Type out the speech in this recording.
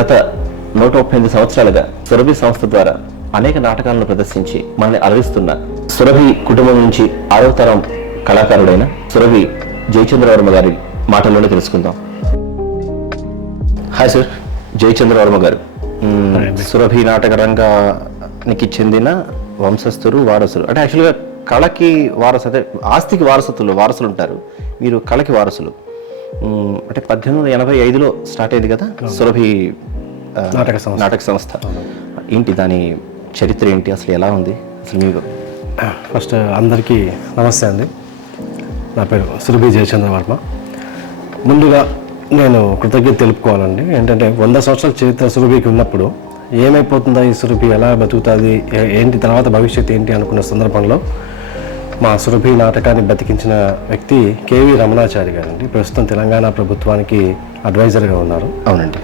గత 138 సంవత్సరాలుగా సురభి సంస్థ ద్వారా అనేక నాటకాలను ప్రదర్శించి మనల్ని అలరిస్తున్న సురభి కుటుంబం నుంచి 6వ తరం కళాకారుడైన సురభి జయచంద్రవర్మ గారి మాటల్లోనే తెలుసుకుందాం. హాయ్ సార్, జయచంద్రవర్మ గారు సురభి నాటక రంగానికి చెందిన వంశస్థులు, వారసులు. అంటే యాక్చువల్గా కళకి అదే ఆస్తికి వారసులు ఉంటారు, మీరు కళకి వారసులు. అంటే 1885లో స్టార్ట్ అయింది కదా సురభి నాటక సంస్థ. ఏంటి దాని చరిత్ర ఏంటి, అసలు ఎలా ఉంది అసలు? మీకు ఫస్ట్ అందరికీ నమస్తే అండి. నా పేరు సురభి జయచంద్రవర్మ. ముందుగా నేను కృతజ్ఞత తెలుపుకోవాలండి. ఏంటంటే 100 సంవత్సరాల చరిత్ర సురభికి ఉన్నప్పుడు ఏమైపోతుందా ఈ సురభి, ఎలా బతుకుతుంది, ఏంటి తర్వాత భవిష్యత్తు ఏంటి అనుకున్న సందర్భంలో మా సురభి నాటకాన్ని బతికించిన వ్యక్తి కేవీ రమణాచారి గారండి. ప్రస్తుతం తెలంగాణ ప్రభుత్వానికి అడ్వైజర్గా ఉన్నారు. అవునండి.